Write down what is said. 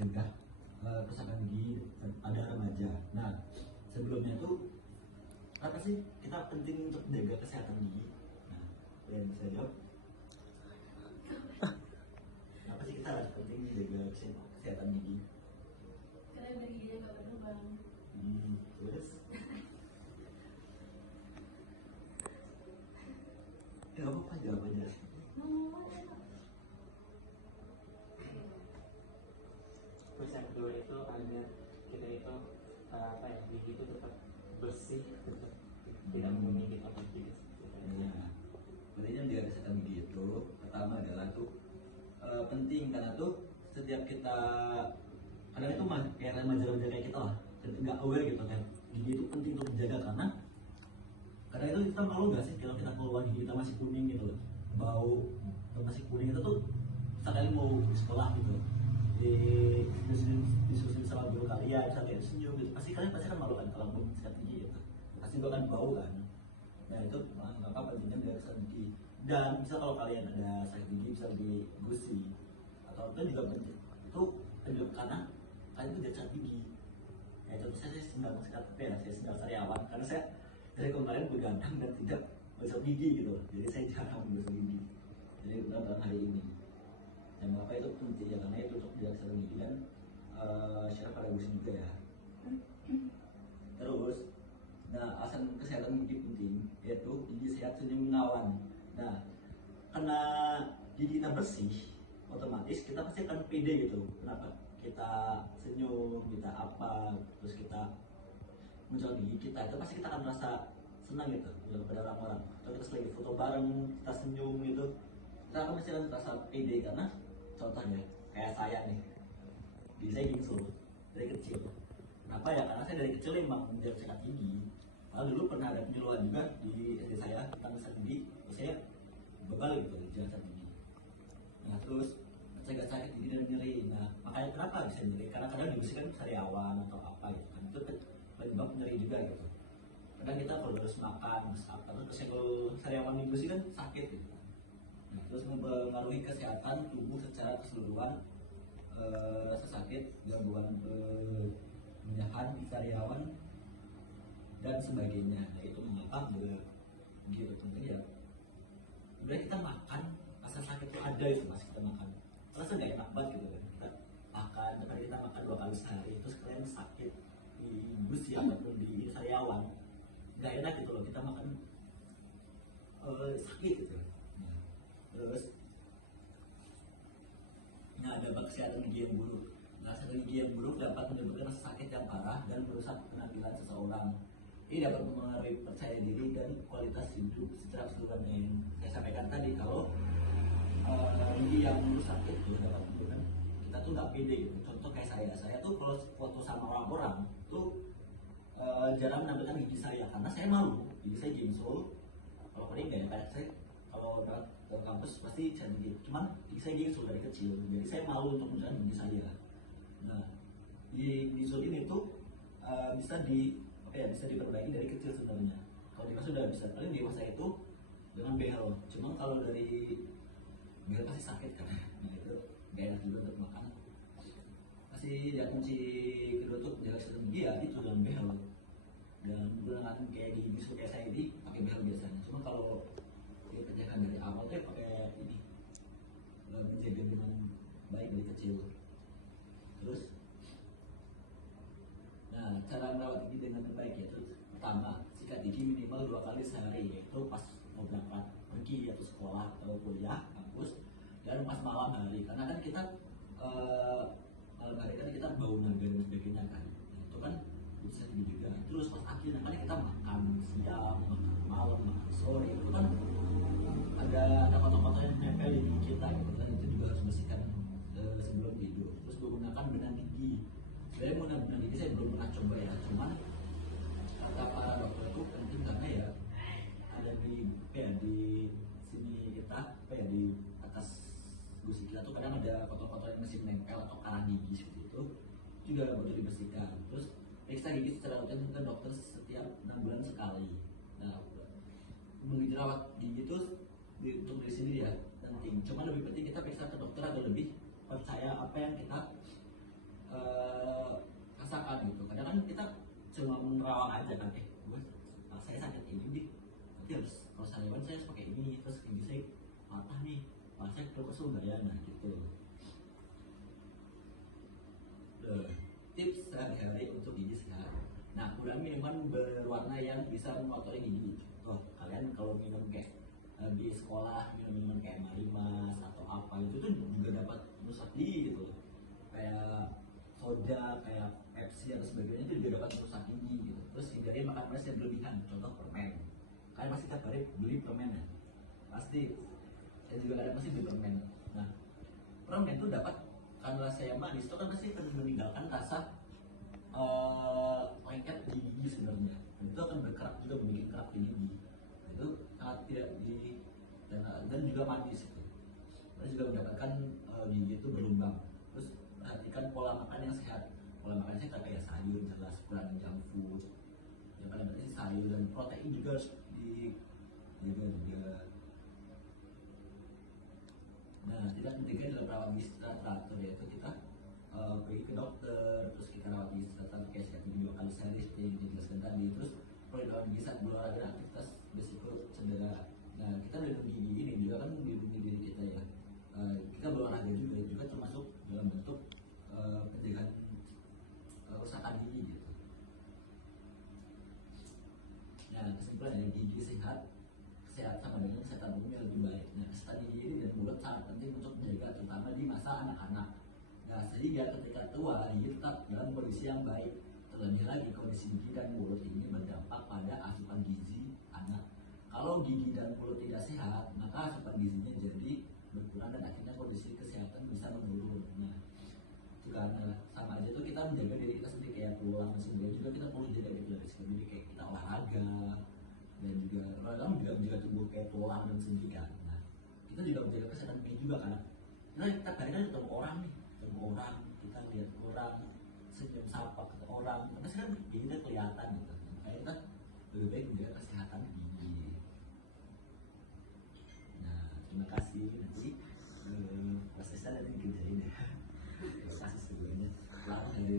mencegah kerusakan gigi pada remaja. Nah, sebelumnya tuh apa sih kita penting untuk menjaga kesehatan gigi? Nah, yang bisa jawab? Apa sih kita harus penting menjaga kesehatan gigi? Karena dari giginya nggak berlubang. Terus? Ya nggak apa-apa jawab aja. Terus yang kedua itu agar kita itu gigi itu tetap bersih, tetap tidak memiliki otot gigi. Ya, pentingnya menjaga kesehatan gigi itu pertama adalah tuh penting karena tuh setiap kita kadang itu kayak remaja-remaja kayak kita lah nggak aware gitu kan gigi itu penting untuk dijaga karena kadang itu kita malu nggak sih kalau kita keluar gigi kita masih kuning gitu loh, bau masih kuning itu tuh sekali mau di sekolah gitu disusun sama guru kalian misalnya kayak senyum gitu kalian pasti kan malu kan kalau mau sikat gigi gitu pasti bahkan bau kan. Nah itu mengapa pentingnya menjaga kesehatan gigi dan bisa kalau kalian ada sakit gigi bisa digusi atau itu juga penting itu karena kalian itu jatuh gigi. Ya contoh saya sedang sikat saya sedang sariawan karena saya dari kemarin begadang dan tidak gosok gigi gitu jadi saya jarang menggosok gigi jadi benar hari ini. Dan mengapa itu penting ya karena itu untuk menjaga kesehatan gigi dan secara pada gusi juga ya. Terus nah alasan kesehatan gigi penting yaitu gigi sehat senyum menawan. Nah karena gigi kita bersih otomatis kita pasti akan pede gitu. Kenapa? Kita senyum, kita apa, terus kita mencolok gigi kita itu pasti kita akan merasa senang gitu kepada orang-orang. Atau kita lagi foto bareng, kita senyum gitu, kita akan pasti akan merasa pede karena contohnya kayak saya nih, gigi saya gingsul dari kecil. Kenapa ya? Karena saya dari kecil memang menjaga sikat gigi. Lalu dulu pernah ada penyuluhan juga di SD saya tentang sikat gigi, terus saya bebal gitu jaga sikat gigi. Nah terus saya sakit gigi dan nyeri. Nah makanya kenapa bisa nyeri? Karena kadang diusi kan sariawan atau apa gitu kan itu penyebab nyeri juga gitu. Kadang kita kalau harus makan terus kalau sariawan diusi kan sakit gitu. Nah, terus mempengaruhi kesehatan tubuh secara keseluruhan, rasa sakit, gangguan penyerahan sariawan dan sebagainya. Nah itu mengapa begitu penting ya. Sebenarnya kita makan rasa sakit itu ada itu mas kita makan. Rasa nggak enak banget gitu kan kita makan, tadi kita makan 2 kali sehari terus kalian sakit di gusi ataupun di sariawan nggak enak gitu loh kita makan sakit gitu. Nah, terus nah dampak kesehatan gigi yang buruk. Nah, kesehatan gigi yang buruk dapat menyebabkan rasa sakit yang parah dan merusak penampilan seseorang. Ini dapat mempengaruhi percaya diri dan kualitas hidup secara keseluruhan yang saya sampaikan tadi kalau gigi yang rusak itu dapat menyebabkan kita tuh nggak pede gitu. Contoh kayak saya tuh kalau foto sama orang-orang tuh jarang menampilkan gigi saya karena saya malu gigi saya gingsul. Kalau kalian nggak ya kayak saya kalau ke kampus pasti cari gigi, cuman gigi saya gingsul dari kecil jadi saya malu untuk menunjukkan gigi saya. Nah gingsul ini tuh bisa diperbaiki dari kecil sebenarnya. Kalau dewasa sudah bisa, paling dewasa itu dengan behel. Cuma kalau dari behel pasti sakit kan. Nah itu gak enak juga untuk makan. Pasti ya kunci kedua tuh jaga kesehatan gigi ya itu dengan behel. Dan menggunakan kayak di bisu kayak saya ini pakai behel biasanya. Cuma kalau dia kerjakan dari awal tuh pakai ini menjaga dengan baik dari kecil. Terus nah, cara merawat gigi dengan terbaik yaitu pertama, sikat gigi minimal 2 kali sehari yaitu pas mau berangkat pergi atau sekolah atau kuliah, kampus dan pas malam hari karena kan kita malam hari kan kita bau naga dan sebagainya kan nah, itu kan bisa juga. Terus pas akhirnya kan kita makan siang, makan malam, makan sore itu kan ada kotor-kotor yang nempel di gigi kita gitu kan itu juga harus bersihkan sebelum tidur. Terus menggunakan benang gigi. Saya mau benang gigi saya belum pernah coba ya, cuman kata para dokter itu penting karena ya ada di sini kita di atas gusi kita tuh kadang ada kotor-kotor yang masih menempel atau karang gigi seperti itu juga butuh dibersihkan. Terus periksa gigi secara rutin ke dokter setiap 6 bulan sekali. Nah merawat gigi itu untuk diri sendiri ya penting, cuman lebih penting kita periksa ke dokter agar lebih percaya apa yang kita rasakan gitu. Kadang kan kita cuma menerawang aja kan, saya sakit ini nih, tapi kalau sariawan saya harus pakai ini, terus gigi saya patah nih, saya perlu ke sumber ya, nah gitu. Tips sehari-hari untuk gigi sehat. Nah, kurangi minuman berwarna yang bisa mengotori gigi. Contoh, kalian kalau minum kayak di sekolah minum minuman kayak Marimas atau apa itu tuh juga dapat merusak gigi gitu loh. Kayak soda, kayak Pepsi atau sebagainya itu juga dapat merusak gigi gitu. Terus hindari makan manis yang berlebihan. Contoh permen. Kalian pasti tiap hari beli permen ya? Pasti. Saya juga kadang pasti beli permen. Nah, permen itu dapat karena rasa yang manis itu kan pasti akan meninggalkan rasa lengket di gigi sebenarnya. Dan itu akan berkerak juga, membuat kerak di gigi. Itu sangat tidak di dan juga manis itu. Dan juga mendapatkan gigi itu berlubang. Terus perhatikan pola makan yang sehat. Pola makan sehat kayak sayur jelas, kurangi junk food. Yang paling penting sih sayur, dan protein juga harus dijaga juga. Nah, tidak ketiga dalam rawat gigi secara teratur, yaitu kita pergi ke dokter, terus kita rawat gigi secara teratur kayak sekitar 2 kali sehari seperti yang dijelaskan tadi. Terus perlu rawat gigi saat berolahraga dan aktivitas berisiko cedera. Nah, kita melindungi gigi ini juga kan melindungi diri kita ya. Kita berolahraga juga termasuk dalam bentuk pencegahan kerusakan gigi gitu. Nah, kesimpulan dari gigi sehat sama dengan kesehatan umum yang lebih baik. Nah, kesehatan gigi ini dan mulut sangat penting untuk menjaga, terutama di masa anak-anak. Nah, sehingga ketika tua gigi tetap dalam kondisi yang baik. Terlebih lagi kondisi gigi dan mulut ini berdampak pada asupan gizi anak. Kalau gigi dan mulut tidak sehat, maka asupan gizinya jadi berkurang dan akhirnya kondisi kesehatan bisa menurun. Nah, itu karena sama aja tuh kita menjaga diri kita sendiri kayak tulang dan sebagainya, juga kita perlu jaga gitu dari sendiri kayak kita olahraga, dan juga olahraga juga menjaga tubuh kayak tulang dan sendi kan. Nah, kita juga menjaga kesehatan gigi juga karena kita kadang ketemu orang nih, kita lihat orang senyum sapa ke orang, karena sekarang gigi kita kelihatan gitu. Makanya kita lebih baik menjaga kesehatan gigi. Nah, terima kasih, nanti prosesnya nanti dikerjain ya. Terima kasih sebelumnya. Selamat hari